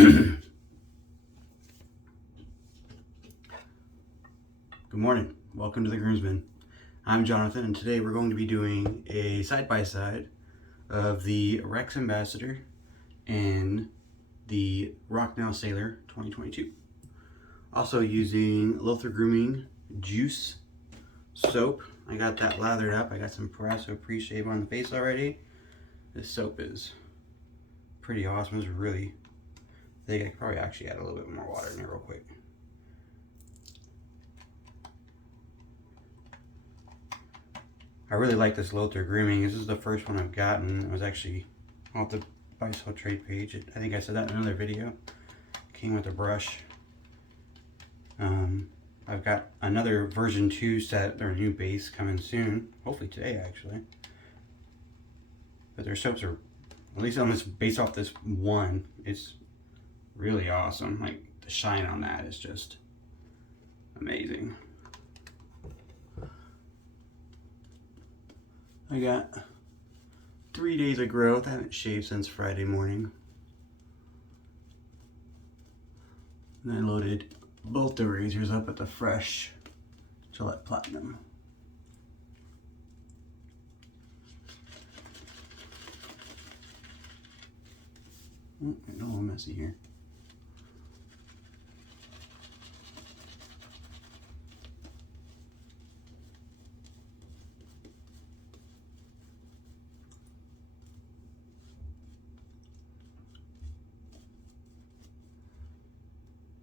Good morning. Welcome to the Groomsman. I'm Jonathan, and today we're going to be doing a side-by-side of the Rex Ambassador and the Rocnel Sailor 2022. Also using Lothur Grooming Juice soap. I got that lathered up. I got some Parasso pre-shave on the face already. This soap is pretty awesome. It's really, I think I could probably actually add a little bit more water in there real quick. I really like this Lothur Grooming. This is the first one I've gotten. It was actually off the Buy Sell Trade page. I think I said that in another video. Came with a brush. I've got another version 2 set, or new base, coming soon. Hopefully today, actually. But their soaps are, at least on this, based off this one, it's really awesome. Like, the shine on that is just amazing. I got 3 days of growth. I haven't shaved since Friday morning. And I loaded both the razors up at the fresh Gillette Platinum. Oh, a little messy here.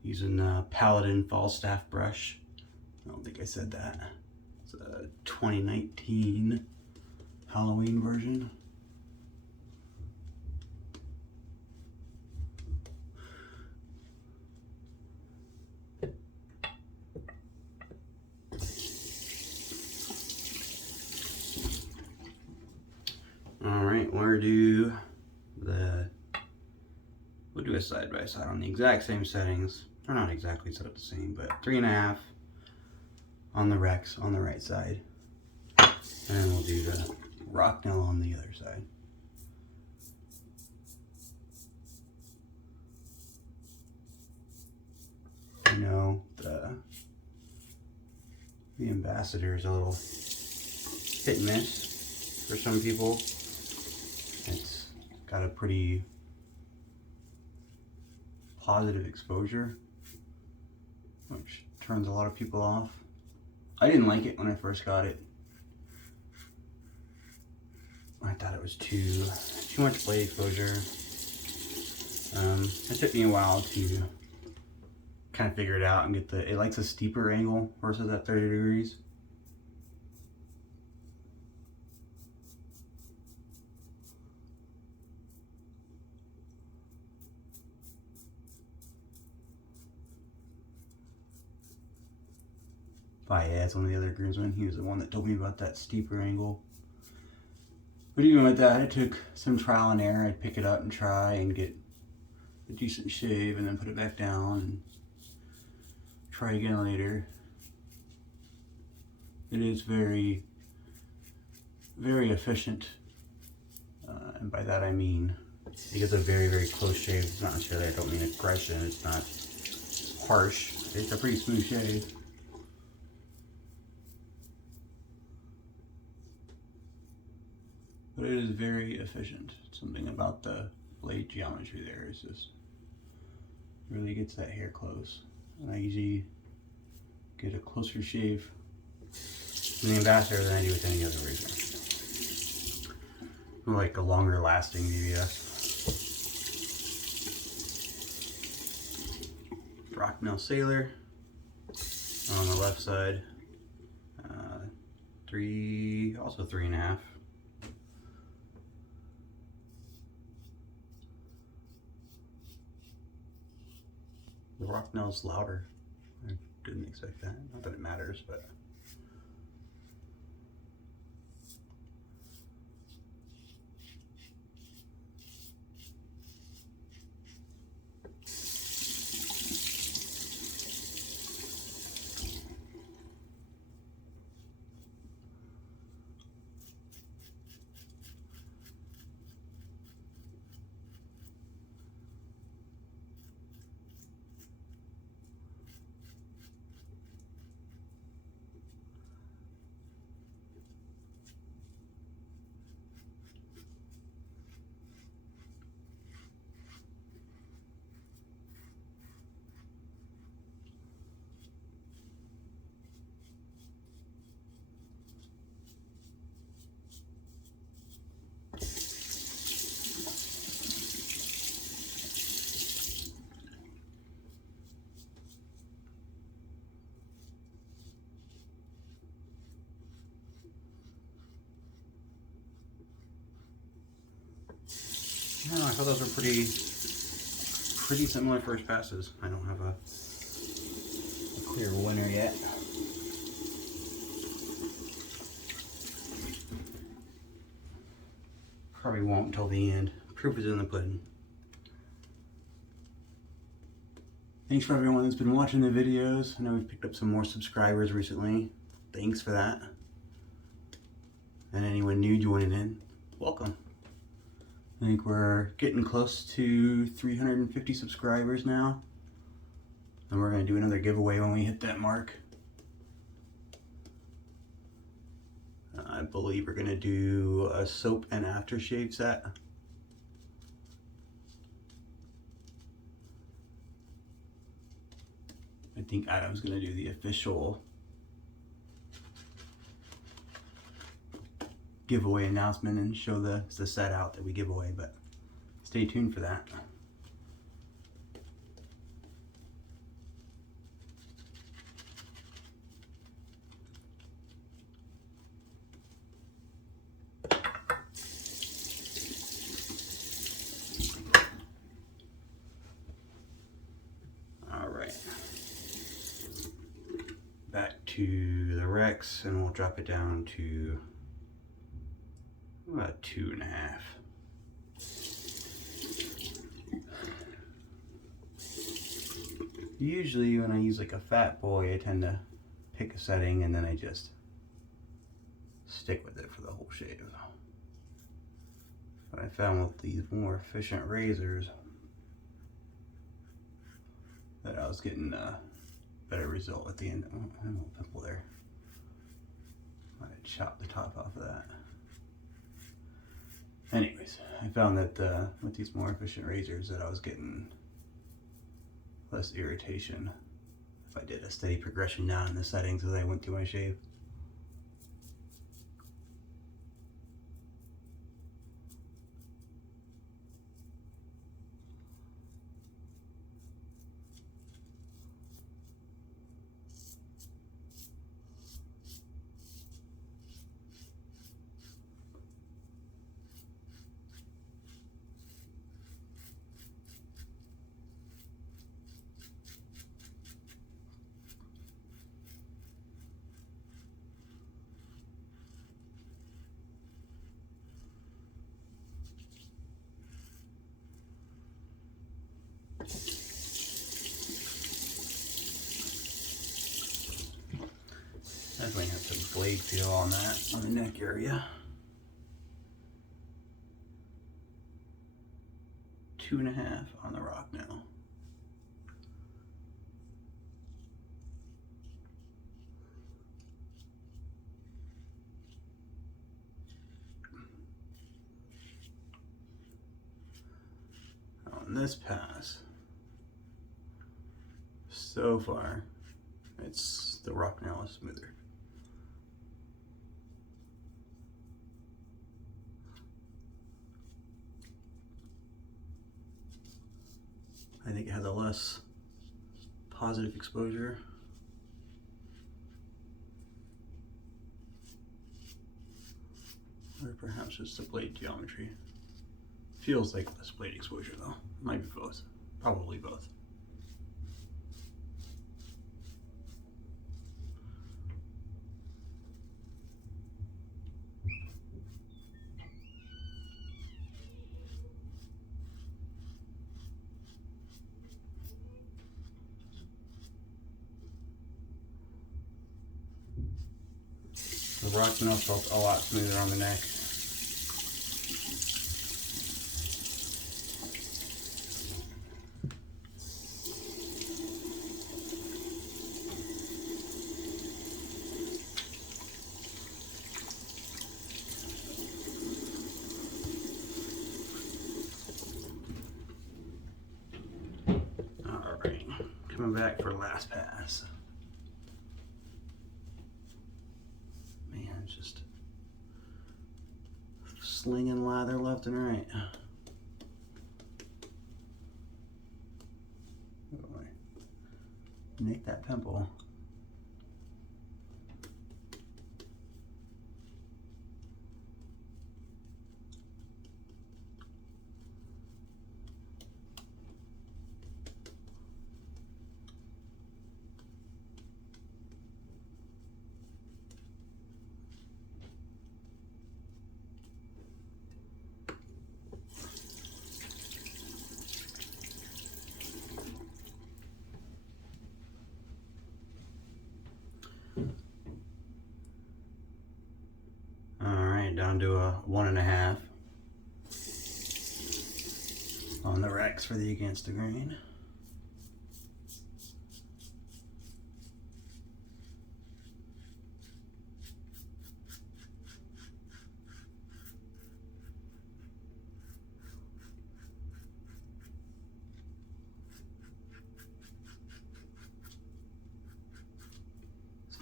Using a Paladin Falstaff brush. I don't think I said that. It's a 2019 Halloween version. Alright, we'll do a side by side on the exact same settings. Or not exactly set up the same, but 3.5 on the Rex on the right side. And we'll do the Rocnel on the other side. I know the Ambassador is a little hit and miss for some people. It's got a pretty positive exposure, which turns a lot of people off. I didn't like it when I first got it. I thought it was too much blade exposure. It took me a while to kind of figure it out and get it likes a steeper angle versus that 30 degrees. It's one of the other groomsmen. He was the one that told me about that steeper angle. But even with that, it took some trial and error. I'd pick it up and try and get a decent shave and then put it back down and try again later. It is very, very efficient. And by that I mean, it gets a very, very close shave. Not necessarily, I don't mean aggression. It's not harsh. It's a pretty smooth shave. But it is very efficient. Something about the blade geometry there is just really gets that hair close. And I usually get a closer shave in the Ambassador than I do with any other razor. Like a longer lasting BBS. Rocnel Sailor on the left side. Also 3.5. The Rocnel's louder. I didn't expect that. Not that it matters, but No, I thought those were pretty similar first passes. I don't have a clear winner yet. Probably won't until the end. Proof is in the pudding. Thanks for everyone that's been watching the videos. I know we've picked up some more subscribers recently. Thanks for that. And anyone new joining in, welcome. I think we're getting close to 350 subscribers now. And we're going to do another giveaway when we hit that mark. I believe we're going to do a soap and aftershave set. I think Adam's going to do the official giveaway announcement and show the set out that we give away, but stay tuned for that. Back to the Rex, and we'll drop it down to about 2.5. Usually when I use like a fat boy, I tend to pick a setting and then I just stick with it for the whole shave. But I found with these more efficient razors that I was getting better result at the end. Oh, I have a little pimple there. Might have chopped the top off of that. Anyways, I found that with these more efficient razors that I was getting less irritation if I did a steady progression down in the settings as I went through my shave. Definitely have some blade feel on that, on the neck area. 2.5 on the Rocnel. On this pass, so far, the Rocnel is smoother. I think it has a less positive exposure. Or perhaps just the blade geometry. Feels like less blade exposure though. Might be both. Probably both. The Rocnel felt a lot smoother on the neck. All right, coming back for last pass. Just slinging lather left and right. Oh boy. Nick that pimple. Alright, down to a 1.5 on the Rex for the against the grain.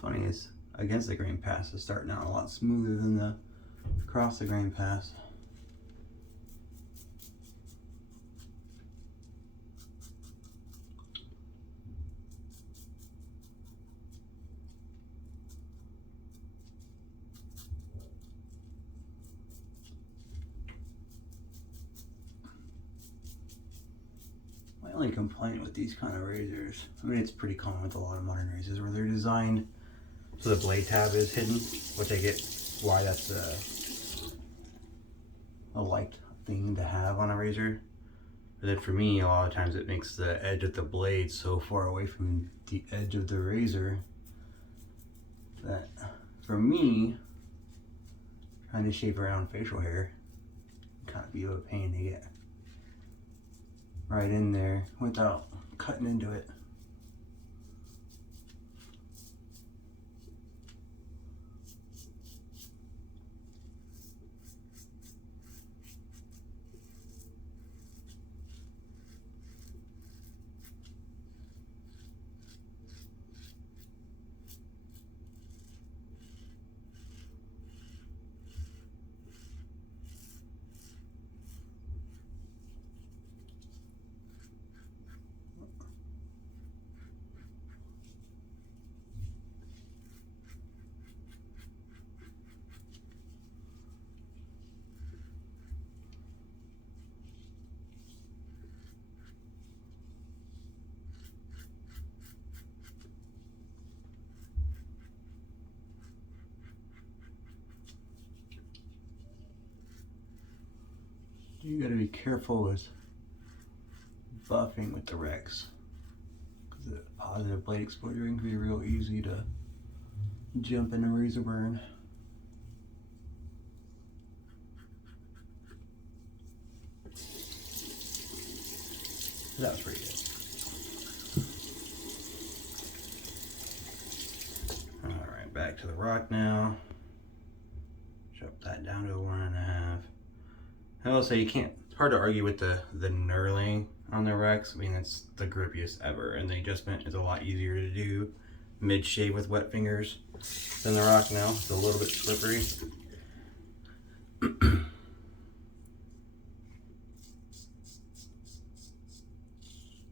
Funny is against the grain pass is starting out a lot smoother than the across the grain pass. My only complaint with these kind of razors, I mean it's pretty common with a lot of modern razors where they're designed so the blade tab is hidden, which I get why that's a liked thing to have on a razor. But then for me, a lot of times it makes the edge of the blade so far away from the edge of the razor that for me, trying to shave around facial hair can kind of be a pain to get right in there without cutting into it. You gotta be careful with buffing with the Rex, because the positive blade exposure can be real easy to jump into razor burn. That was pretty good. Alright, back to the Rocnel. Drop that down to a 1.5. I will say you can't, it's hard to argue with the knurling on the Rex. I mean, it's the grippiest ever, and the adjustment is a lot easier to do mid-shave with wet fingers than the Rocnel. It's a little bit slippery. It's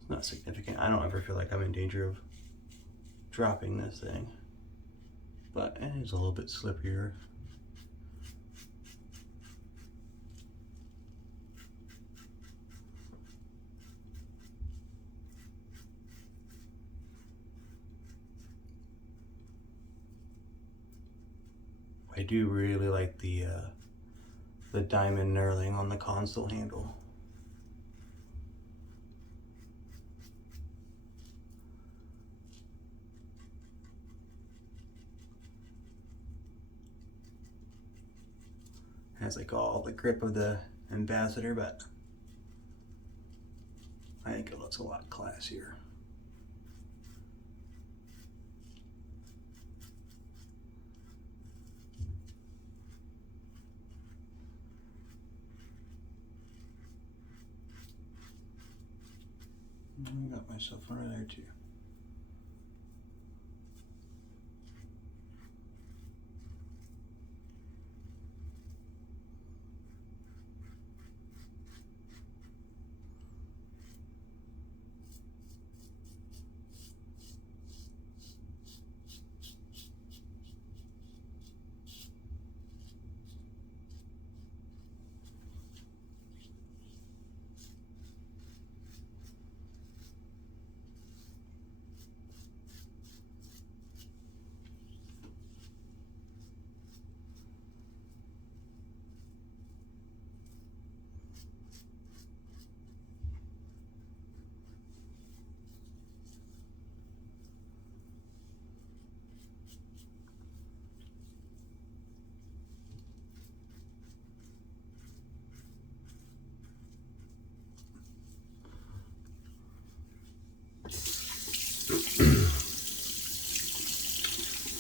not significant. I don't ever feel like I'm in danger of dropping this thing, but it is a little bit slippier. I do really like the diamond knurling on the console handle. Has like all the grip of the Ambassador, but I think it looks a lot classier. I got myself under there too.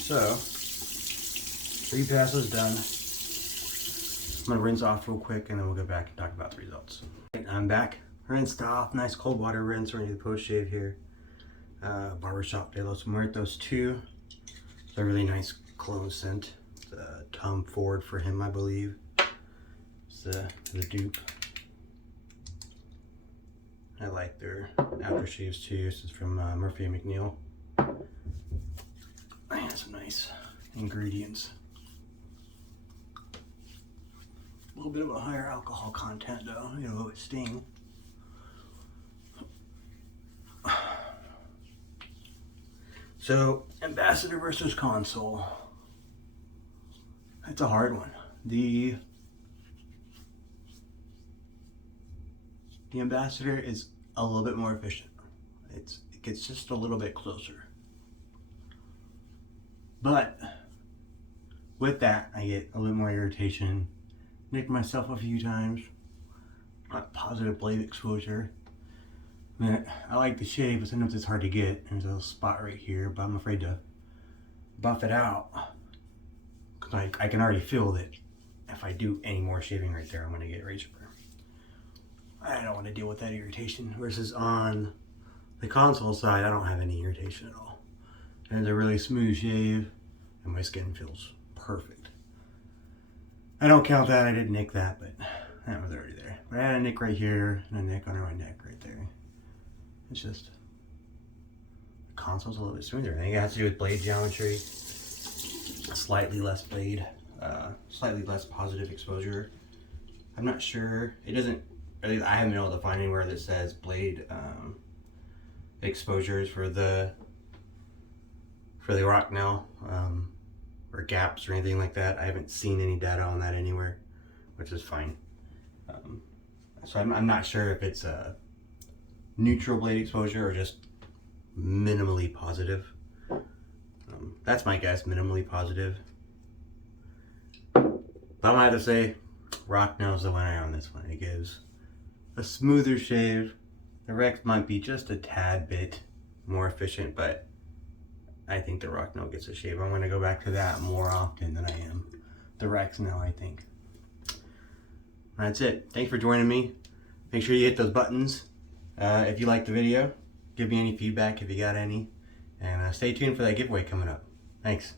So, 3 passes done. I'm gonna rinse off real quick and then we'll go back and talk about the results. I'm back, rinsed off, nice cold water rinse. We're gonna do the post shave here. Barbershop de los Muertos 2. It's a really nice cologne scent. It's Tom Ford for him, I believe. It's the dupe. I like their aftershaves too. This is from Murphey and McNeil. Man, some nice ingredients. A little bit of a higher alcohol content though, you know, with sting. So, ambassador versus consul. That's a hard one. The ambassador is a little bit more efficient. It gets just a little bit closer. But with that, I get a little more irritation. Nicked myself a few times. Not positive blade exposure. I mean, I like the shave, but sometimes it's hard to get. There's a spot right here, but I'm afraid to buff it out. Because I can already feel that if I do any more shaving right there, I'm going to get razor burn. I don't want to deal with that irritation. Versus on the console side, I don't have any irritation at all. And it's a really smooth shave, and my skin feels perfect. I don't count that, I didn't nick that, but that was already there. But I had a nick right here, and a nick under my neck right there. It's just, the console's a little bit smoother. I think it has to do with blade geometry. Slightly less blade, slightly less positive exposure. I'm not sure, it doesn't, I haven't been able to find anywhere that says blade exposures for the Rocnel or gaps or anything like that. I haven't seen any data on that anywhere, which is fine. So I'm not sure if it's a neutral blade exposure or just minimally positive. That's my guess, minimally positive. But I'm gonna have to say Rocnel's the winner on this one. It gives a smoother shave. The Rex might be just a tad bit more efficient, but I think the Rocnel gets a shave. I'm going to go back to that more often than I am the Rex now, I think. That's it. Thanks for joining me. Make sure you hit those buttons. If you liked the video, give me any feedback if you got any. And stay tuned for that giveaway coming up. Thanks.